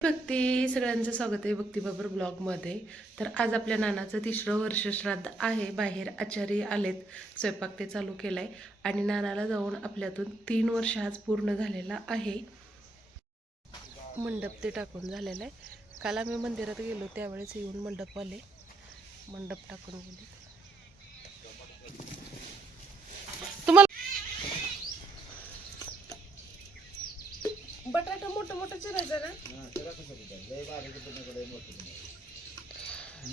भक्ती सगळ्यांचं स्वागत आहे भक्तीबाबर ब्लॉगमध्ये. तर आज आपल्या नानाचं 3रं वर्ष श्राद्ध आहे. बाहेर आचारी आलेत, स्वयंपाक ते चालू केलाय आणि नानाला जाऊन आपल्यातून 3 वर्ष आज पूर्ण झालेला आहे. मंडप ते टाकून झालेला आहे. काल आम्ही मंदिरात गेलो त्यावेळेस येऊन मंडपवाले मंडप टाकून गेले. तुम्हाला बटाटा मोठं मोठं चिरायचं ना,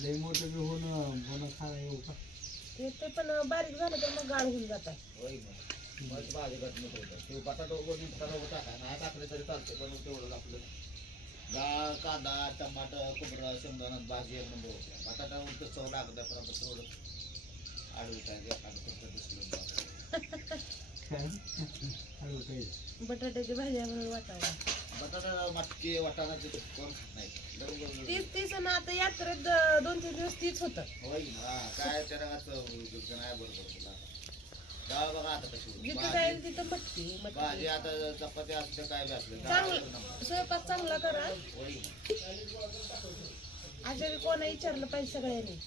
लय मोठं बी होणं खाणं येऊ का ते पण बारीक झालं तर मग गाळ होऊन जातात. बटाटा नाही टाकले तरी चालते, पण तेवढं आपलं डाळ कांदा टमाटर कोबरा शेंगदाणा भाजी एक नंबर होते. बटाटा उलट चव लागत पण आता तेवढं बटाट्याची भाजी म्हणून वाटावं. बटाटा मटकी वाटाणा कोण खात नाही. तीच ना आता यात्रेत 2-3 दिवस तीच होतं. होय ना, काय त्याला नाही बरोबर तुला डाळ बघा आता कशी जिथं जाईल तिथं मटकी भाजी आता चपाती असते काय बी असलं चांगलं स्वयंपाक चांगला करा. आचारी कोणा विचारलं पाहिजे सगळ्यांनी.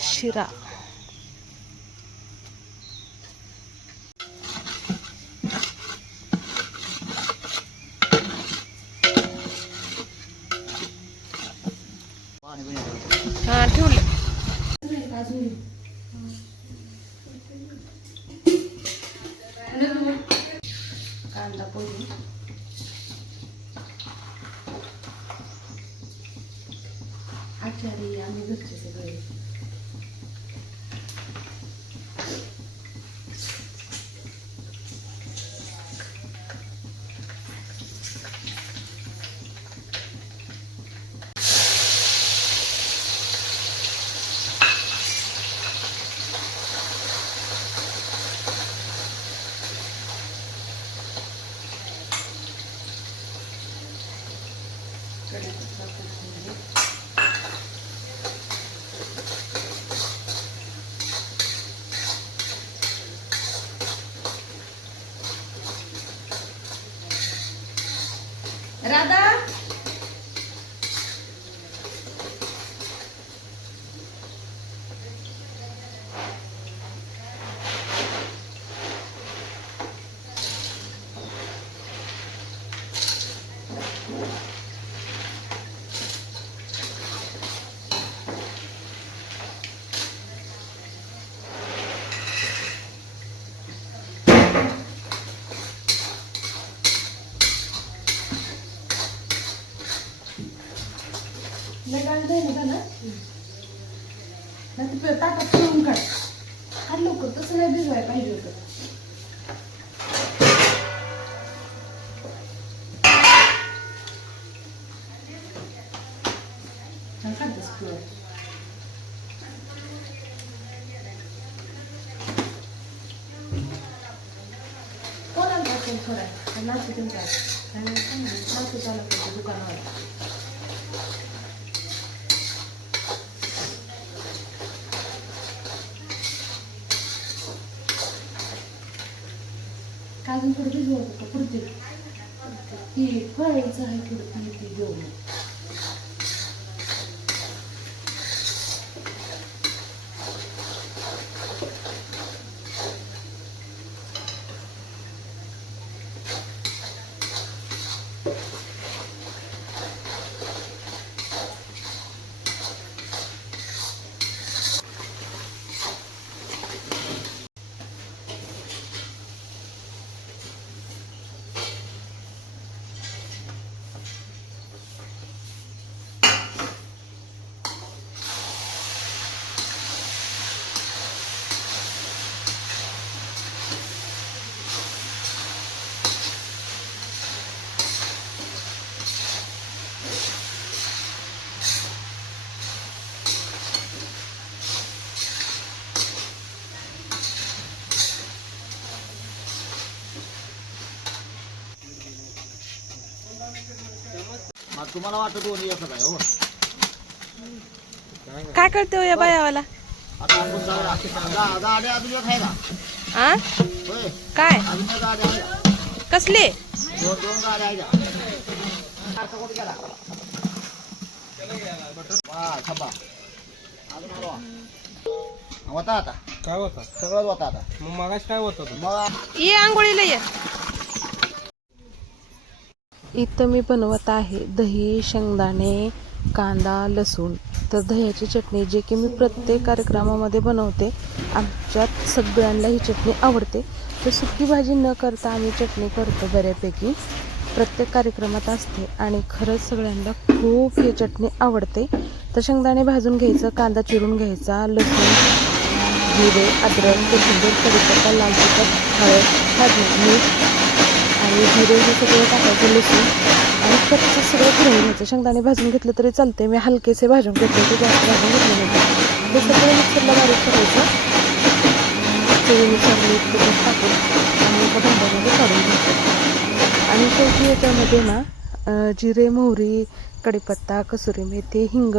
शिरा हा ठेवले. कांदा पोळी आचारी आम्ही घरचे सगळे. राधा लगान जाईल का ना ते ताटात ठेवून काढ. हा लवकर तसं नाही भिजवायला पाहिजे होतं. काढतेस फ्लोअर कोणाला असेल थोडा नाचू तुमचा नाचू चालू करतो दुकानावर. अजून थोडं भिजवत होतं पुढचे ती फळायचं आहे थोडं ती घेऊन. तुम्हाला वाटतं दोन्ही एकच आहे हो. काय करते हो या बायावाला? आता आपण गाडी अजून एक आहे का? आ होय, काय अजून एक गाडी आहे का? कसले? दोन गाड्या आहे का? आता कुठे गेला? वा, थांबा. अजून आलो. होता आता काय होता सगळंच होता आता. मग मागास काय होतं मग ये आंघोळीला ये. इथं मी बनवत आहे दही, शेंगदाणे, कांदा, लसूण. तर दह्याची चटणी जे की मी प्रत्येक कार्यक्रमामध्ये बनवते. आमच्यात सगळ्यांना ही चटणी आवडते. तर सुकी भाजी न करता आम्ही चटणी करतो बऱ्यापैकी. प्रत्येक कार्यक्रमात असते आणि खरंच सगळ्यांना खूप ही चटणी आवडते. तर शेंगदाणे भाजून घ्यायचं, कांदा चिरून घ्यायचा, लसूण, जिरे, अद्रक, कोथिंबीर, कढीपत्ता, लाल तिखट, हळद, मीठ आणि जिरे हे सगळं टाकायचं, लसूण आणि कच्चं सगळं करून घ्यायचं. शेंगदाणे भाजून घेतलं तरी चालते, मी हलकेसे भाजून घेतले, ते जास्त भाजून घेतले नाही. ते सगळं मिक्सरला बारीक करायचं, चवीनुसार मीठ तिखट टाकून आणि एका भांड्यामध्ये काढून घ्यायचं. आणि शेवटी याच्यामध्ये ना जिरे, मोहरी, कढीपत्ता, कसुरी मेथी, हिंग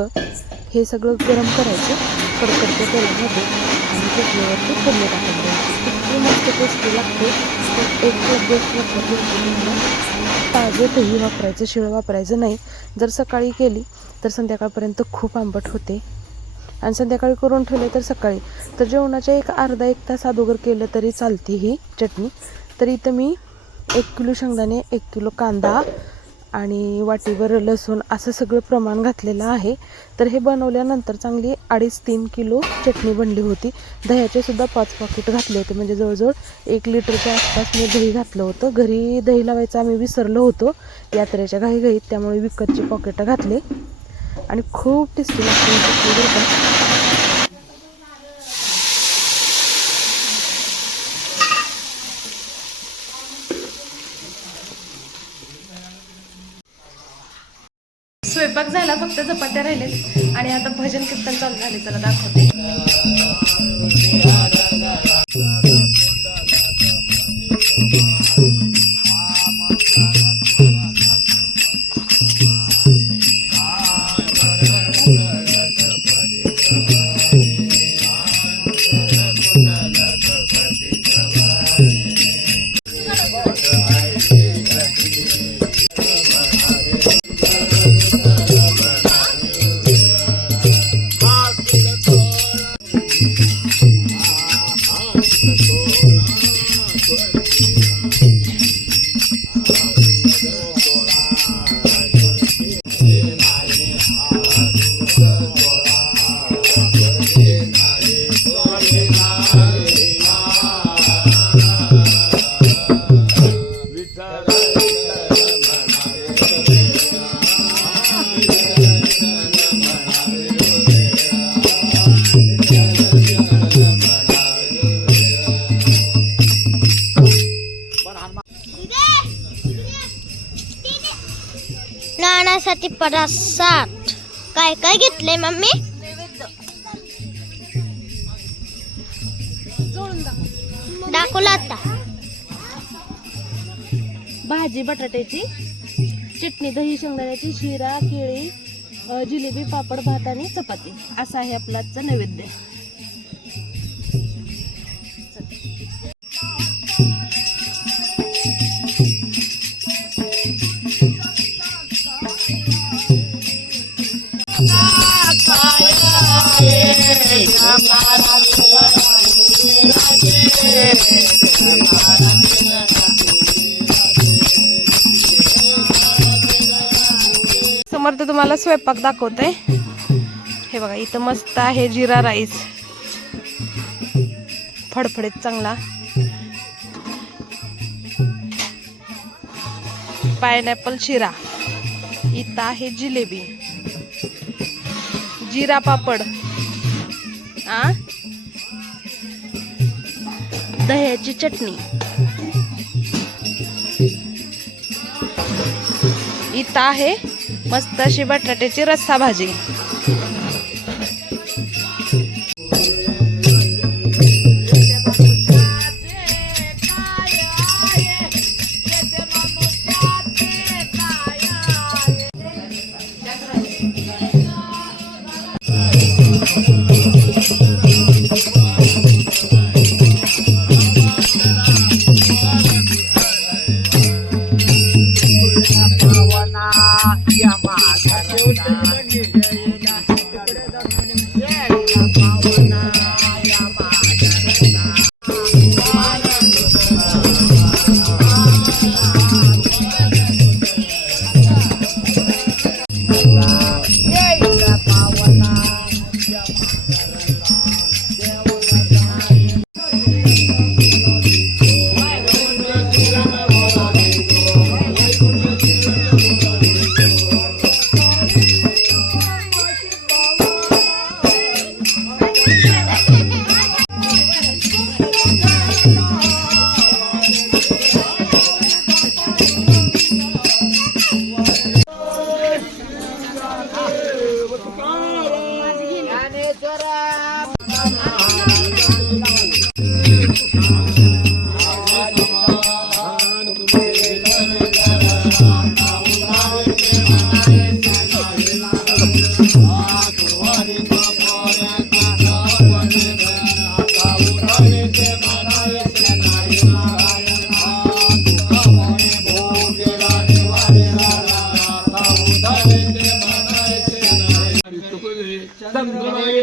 हे सगळं गरम करायचं कडकडच्या तेलामध्ये आणि चटणीवरती फोडणी टाकून द्यायची. इतकी मस्त टेस्टी लागते. तर एक गोष्ट लक्षात घेतली, ताजे दही वापरायचं, शिळं वापरायचं नाही. जर सकाळी केली तर संध्याकाळपर्यंत खूप आंबट होते आणि संध्याकाळी करून ठेवले तर सकाळी. तर जेवणाच्या अर्धा एक तास अगोदर केलं तरी चालते ही चटणी. तर इथं मी 1 किलो शेंगदाणे, 1 किलो कांदा आणि वाटीभर लसूण असं सगळं प्रमाण घातलेलं आहे. तर हे बनवल्यानंतर चांगली 2.5-3 किलो चटणी बनली होती. दह्याचे सुद्धा 5 पॉकेट घातले होते, म्हणजे जवळजवळ 1 लिटरच्या आसपास मी दही घातलं होतं. घरी दही लावायचं आम्ही विसरलो होतो यात्रेच्या घाईघाईत, त्यामुळे विकतची पॉकेटं घातले आणि खूप टेस्टी लागते चटणी बरं का. स्वयंपाक झाला, फक्त चपात्या राहिलेत आणि आता भजन कीर्तन चालू झाले. चला दाखवते. नाण्यासाठी प्रसाद काय काय घेतलंय मम्मी? दाखवलं आता. भाजी बटाट्याची, चटणी, दही, शेंगदाण्याची, शिरा, केळी, जिलेबी, पापड, भात आणि चपाती असा आहे आपला आजचा नैवेद्य. समर्थ तुम्हाला स्वयंपाक दाखवते. हे बघा, इथं मस्त आहे जिरा राईस, फडफडीत चांगला. पायनॅपल शिरा, इथं आहे जिलेबी, जिरा पापड, दह्याची चटणी, इथं आहे मस्त अशी बटाट्याची रस्सा भाजी.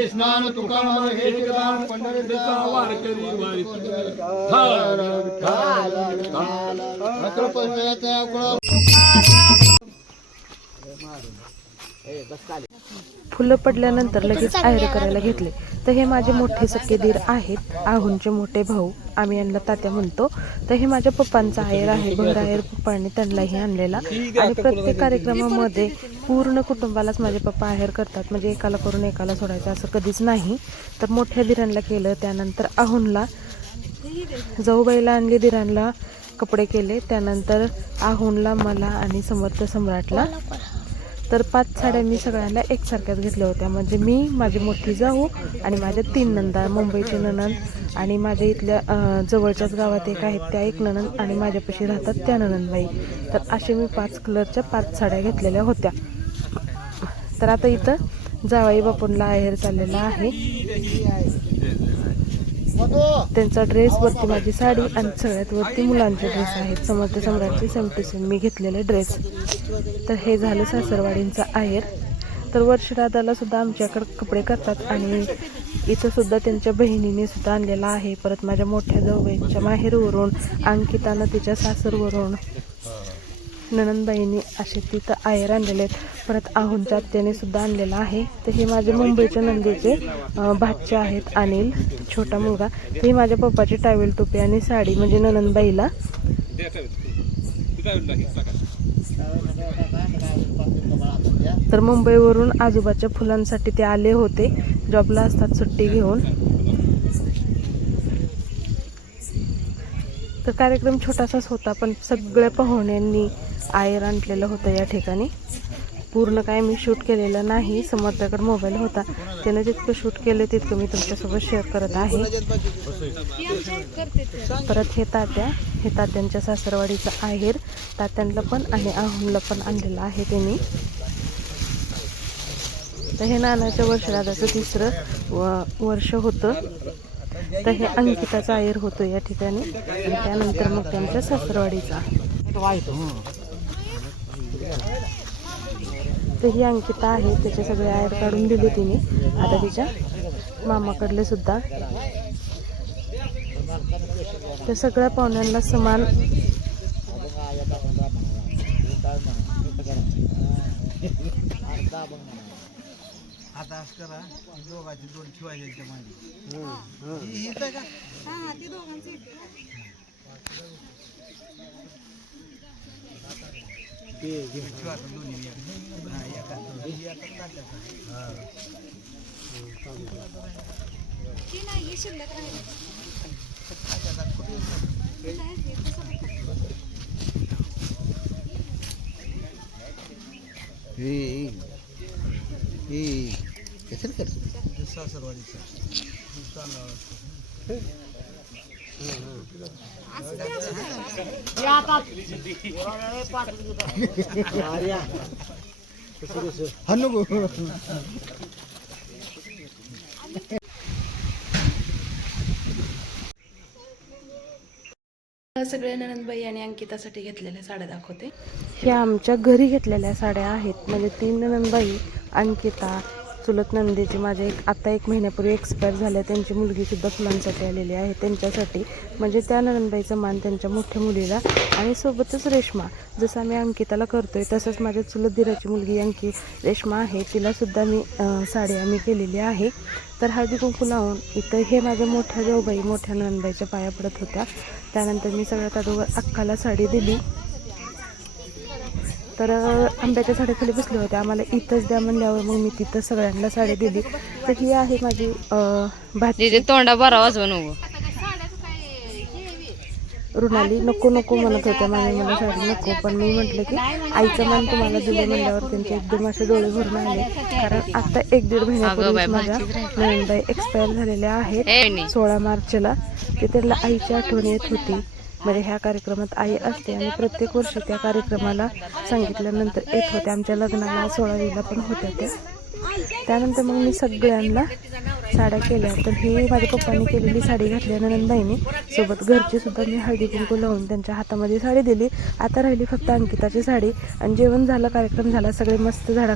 स्नान तुका हे पंढरीचा वारकरी वारी फुलं पडल्यानंतर लगेच आहेर करायला घेतले. तर हे माझे मोठे सख्खे दीर आहेत, आहूंचे मोठे भाऊ, आम्ही यांना तात्या म्हणतो. तर हे माझ्या पप्पांचा आहेर आहे, भर आहेर पप्पांनी त्यांनाही आणलेला. आणि प्रत्येक कार्यक्रमामध्ये पूर्ण कुटुंबालाच माझे पप्पा आहेर करतात, म्हणजे एकाला करून एकाला सोडायचं असं कधीच नाही. तर मोठ्या दिरांना केलं, त्यानंतर आहूनला, जाऊबाईला आणली, दिरांना कपडे केले, त्यानंतर आहूनला, मला आणि समर्थ सम्राटला. तर 5 साड्या मी सगळ्यांना एकसारख्याच घेतल्या होत्या, म्हणजे मी, माझी मोठी जाऊ आणि माझ्या 3 नंदा, मुंबईची नणंद आणि माझ्या इथल्या जवळच्याच गावात एक आहेत त्या एक नणंद आणि माझ्यापाशी राहतात त्या नणंदबाई. तर असे मी 5 कलरच्या 5 साड्या घेतलेल्या होत्या. तर आता इथं जावाई बापूंला आहेर चाललेला आहे. त्यांचा ड्रेस वरती माझी साडी आणि सगळ्यात वरती मुलांचे ड्रेस आहेत. समर्थ सम्राटची सेम टू सेम मी घेतलेले ड्रेस. तर हे झालं सासरवाडींचा आहेर. तर वर्षराधाला सुद्धा आमच्याकडे कपडे करतात आणि इथं सुद्धा त्यांच्या बहिणीने सुद्धा आणलेला आहे. परत माझ्या मोठ्या जाऊबाईंच्या माहेरवरून, अंकितानं तिच्या सासरवरून, नणंदबाईंनी असे तिथं आहेर आणलेले आहेत. परत आहूनच्या आत्याने सुद्धा आणलेला आहे. तर हे माझे मुंबईच्या नंदीचे भाचे आहेत, अनिल, छोटा मुलगा. तर ही माझ्या पप्पाची टावेल टोपी आणि साडी, म्हणजे नणंदबाईला. तर मुंबईवरून आजोबाच्या फुलांसाठी ते आले होते, जॉबला असतात सुट्टी घेऊन. तर कार्यक्रम छोटासाच होता, पण सगळ्या पाहुण्यांनी आहेर आणलेलं होतं या ठिकाणी. पूर्ण काय मी शूट केलेलं नाही, समर्थाकडे मोबाईल होता, त्याने जितकं शूट केलं तितकं मी तुमच्यासोबत शेअर करत आहे. परत हे तात्यांच्या सासरवाडीचं आहेर, तात्यांना पण आणि आहूनला पण आणलेलं आहे त्यांनी. तर हे नानाच्या वर्षराधाचं 3रं वर्ष होतं. तर हे अंकिताचा आहेर होतो या ठिकाणी आणि त्यानंतर मग त्यांच्या सासरवाडीचा. तर ही अंकिता आहे, त्याचे सगळे आहेर काढून दिले तिने. आता तिच्या मामाकडले सुद्धा. तर सगळ्या पाहुण्यांना समान आता असं करा, दोघांची 2 ठेवायच्या मागे. सासरवाडीचा हा नको. सगळ्या ननंदबाई आणि अंकितासाठी घेतलेल्या साड्या दाखवते. ह्या आमच्या घरी घेतलेल्या साड्या आहेत. म्हणजे 3 ननंदबाई, अंकिता, चुलत नंदेची माझ्या आता 1 महिन्यापूर्वी एक्सपायर झाल्या, त्यांची मुलगीसुद्धा फुलांसाठी आलेली आहे त्यांच्यासाठी. म्हणजे त्या ननंदबाईचा मान त्यांच्या मोठ्या मुलीला, आणि सोबतच रेश्मा, जसं आम्ही अंकिताला करतोय तसंच माझ्या चुलत दिराची मुलगी रेश्मा आहे, तिलासुद्धा मी साडी आम्ही केलेली आहे. तर हळदी कुंकू लावून इथं हे माझ्या मोठ्या जाऊबाई मोठ्या ननंदबाईच्या पाया पडत होत्या. त्यानंतर मी सगळ्यात अगोदर अक्काला साडी दिली. तर आंब्याच्या झाडाखाली बसले होते, आम्हाला इथंच द्या म्हणल्यावर मग मी तिथं सगळ्यांना साडी दिली. तर ही आहे माझी भाजी. तोंडा बरा वाजवा नको. रुणाली नको नको म्हणत होत्या, मला साडी नको, पण मी म्हटलं की आईचं मान तुम्हाला दिलं म्हणल्यावर त्यांचे एकदम असे डोळे भरून आले. कारण आता 1-1.5 महिन्यापूर्वी माझ्या ननंदबाई एक्सपायर झालेल्या आहेत 16 मार्चला. ते त्यांना आईची आठवण येत होती. म्हणजे ह्या कार्यक्रमात आई असते आणि प्रत्येक वर्षी त्या कार्यक्रमाला सांगितल्यानंतर येत होत्या. आमच्या लग्नाला 16वीला पण होत्या त्या. त्यानंतर मग मी सगळ्यांना साड्या केल्या. तर ही माझ्या पप्पांनी केलेली साडी घातल्या ननंदबाईंनी, सोबत घरची सुद्धा मी हळदी कुंकू लावून त्यांच्या हातामध्ये साडी दिली. आता राहिली फक्त अंकिताची साडी. आणि जेवण झालं, कार्यक्रम झाला, सगळे मस्त झाडा